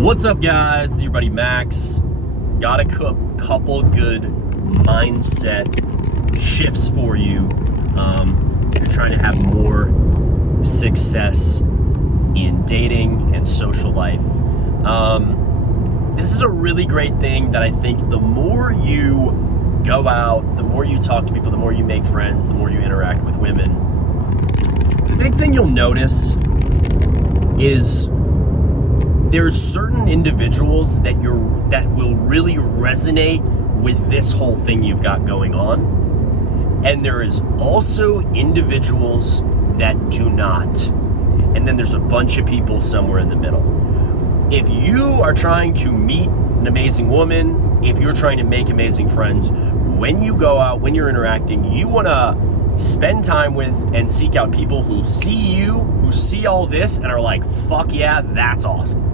What's up, guys? It's your buddy Max. Got a couple good mindset shifts for you. If you're trying to have more success in dating and social life. This is a really great thing that I think the more you go out, the more you talk to people, the more you make friends, the more you interact with women, the big thing you'll notice is there's certain individuals that will really resonate with this whole thing you've got going on. And there is also individuals that do not. And then there's a bunch of people somewhere in the middle. If you are trying to meet an amazing woman, if you're trying to make amazing friends, when you go out, when you're interacting, you want to spend time with and seek out people who see you, who see all this and are like, fuck yeah, that's awesome.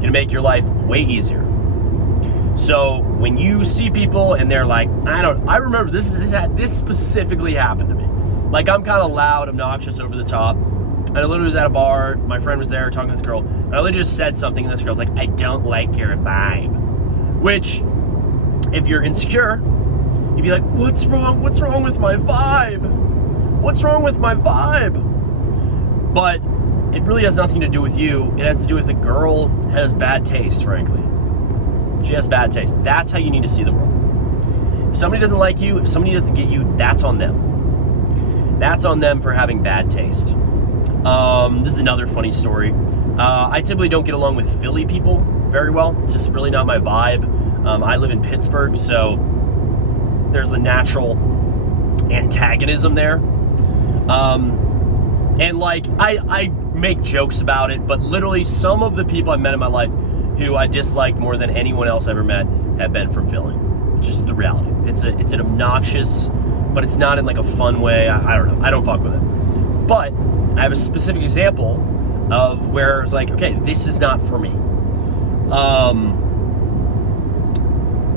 Gonna make your life way easier. So when you see people and they're like, I remember this specifically happened to me. Like, I'm kind of loud, obnoxious, over the top. And I literally was at a bar, my friend was there talking to this girl, and I literally just said something, and this girl's like, I don't like your vibe. Which, if you're insecure, you'd be like, what's wrong? What's wrong with my vibe? What's wrong with my vibe? But it really has nothing to do with you. It has to do with the girl has bad taste, frankly. She has bad taste. That's how you need to see the world. If somebody doesn't like you, if somebody doesn't get you, that's on them. That's on them for having bad taste. This is another funny story. I typically don't get along with Philly people very well. It's just really not my vibe. I live in Pittsburgh, so there's a natural antagonism there. And like, I make jokes about it, but literally some of the people I've met in my life who I disliked more than anyone else I ever met have been from Philly. It's just the reality. It's an obnoxious, but it's not in like a fun way. I don't know. I don't fuck with it. But I have a specific example of where it's like, okay, this is not for me.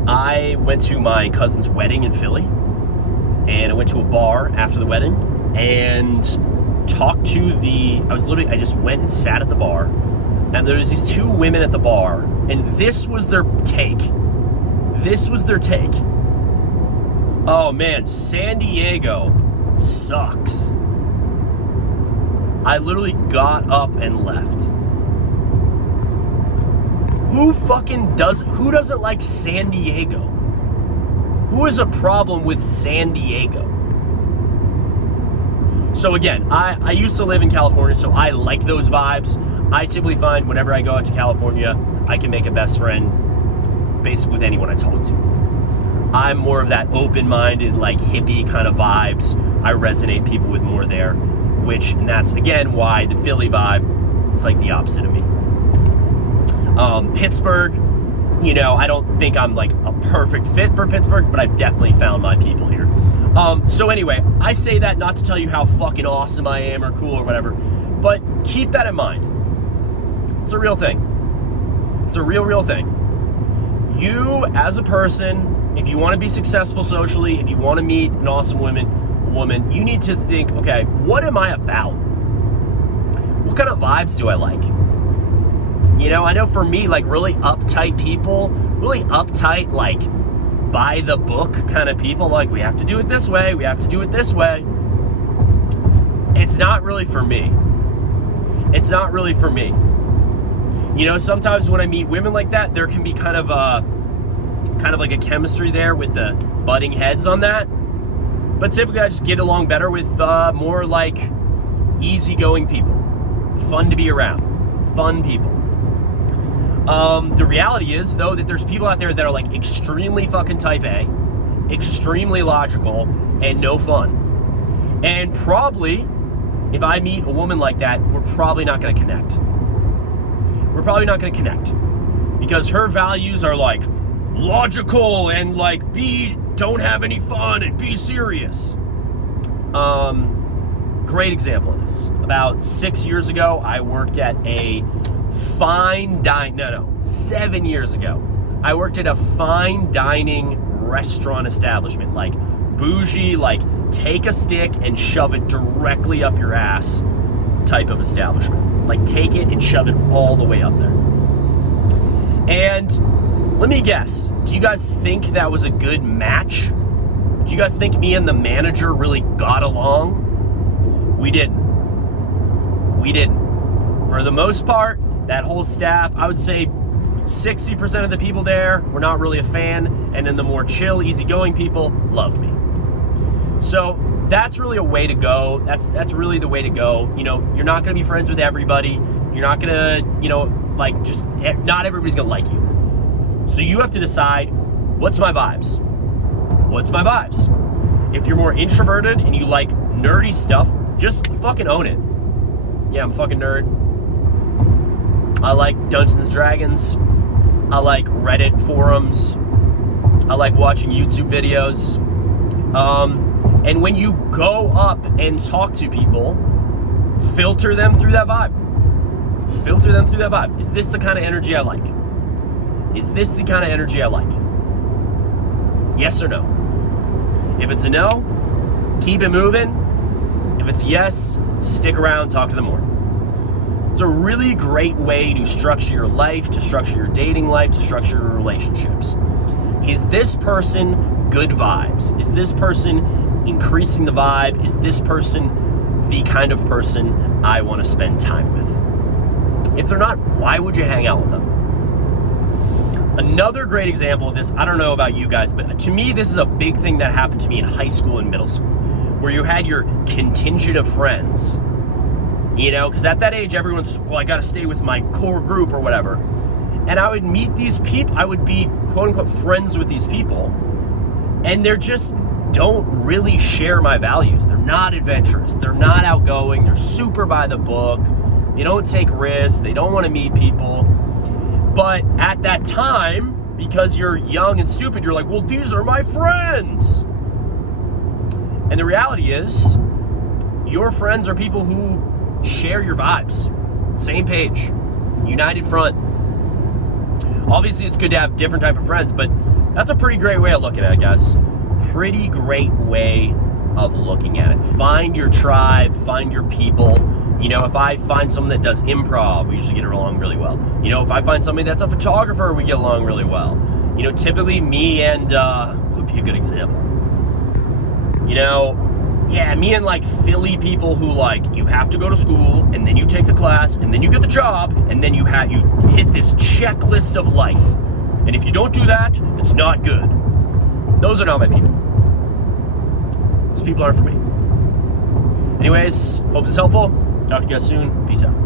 I went to my cousin's wedding in Philly, and I went to a bar after the wedding and talked to I just went and sat at the bar, and there was these two women at the bar, and this was their take. Oh man, San Diego sucks. I literally got up and left. Who doesn't like San Diego? Who has a problem with San Diego? So again, I used to live in California, so I like those vibes. I typically find whenever I go out to California, I can make a best friend basically with anyone I talk to. I'm more of that open-minded, like hippie kind of vibes. I resonate people with more there, and that's again why the Philly vibe, it's like the opposite of me. Pittsburgh, I don't think I'm like a perfect fit for Pittsburgh, but I've definitely found my people here. So anyway, I say that not to tell you how fucking awesome I am or cool or whatever, but keep that in mind. It's a real thing. It's a real thing. You, as a person, if you want to be successful socially, if you want to meet an awesome woman, you need to think, okay, what am I about? What kind of vibes do I like? I know for me, like really uptight people, like by the book kind of people, like we have to do it this way, it's not really for me. Sometimes when I meet women like that, there can be kind of like a chemistry there with the butting heads on that. But typically I just get along better with more like easygoing people. Fun to be around. Fun people. The reality is, though, that there's people out there that are like extremely fucking type A, extremely logical, and no fun. And probably, if I meet a woman like that, we're probably not going to connect. Because her values are like logical and like don't have any fun and be serious. Great example of this. About 6 years ago, I worked at a 7 years ago, I worked at a fine dining restaurant establishment, like bougie, like take a stick and shove it directly up your ass type of establishment. Like, take it and shove it all the way up there. And let me guess, do you guys think that was a good match? Do you guys think me and the manager really got along? We didn't. We didn't. For the most part, that whole staff, I would say 60% of the people there were not really a fan, and then the more chill, easygoing people loved me. So that's really a way to go. That's really the way to go. You know, you're not going to be friends with everybody. You're not going to, you know, like, just, not everybody's going to like you. So you have to decide, what's my vibes? What's my vibes? If you're more introverted and you like nerdy stuff, just fucking own it. Yeah, I'm a fucking nerd. I like Dungeons and Dragons. I like Reddit forums. I like watching YouTube videos. And when you go up and talk to people, filter them through that vibe. Filter them through that vibe. Is this the kind of energy I like? Is this the kind of energy I like? Yes or no? If it's a no, keep it moving. If it's a yes, stick around, talk to them more. It's a really great way to structure your life, to structure your dating life, to structure your relationships. Is this person good vibes? Is this person increasing the vibe? Is this person the kind of person I want to spend time with? If they're not, why would you hang out with them? Another great example of this, I don't know about you guys, but to me, this is a big thing that happened to me in high school and middle school, where you had your contingent of friends. You know, because at that age, everyone's just, well, I got to stay with my core group or whatever. And I would meet these people, I would be quote unquote friends with these people, and they're just don't really share my values. They're not adventurous. They're not outgoing. They're super by the book. They don't take risks. They don't want to meet people. But at that time, because you're young and stupid, you're like, well, these are my friends. And the reality is, your friends are people who share your vibes. Same page. United front. Obviously, it's good to have different type of friends, but that's a pretty great way of looking at it, guys. Pretty great way of looking at it. Find your tribe, find your people. You know, if I find someone that does improv, we usually get along really well. You know, if I find somebody that's a photographer, we get along really well. You know, typically me and, would be a good example. You know, yeah, me and like Philly people who like, you have to go to school, and then you take the class, and then you get the job, and then you hit this checklist of life. And if you don't do that, it's not good. Those are not my people. Those people aren't for me. Anyways, hope this is helpful. Talk to you guys soon. Peace out.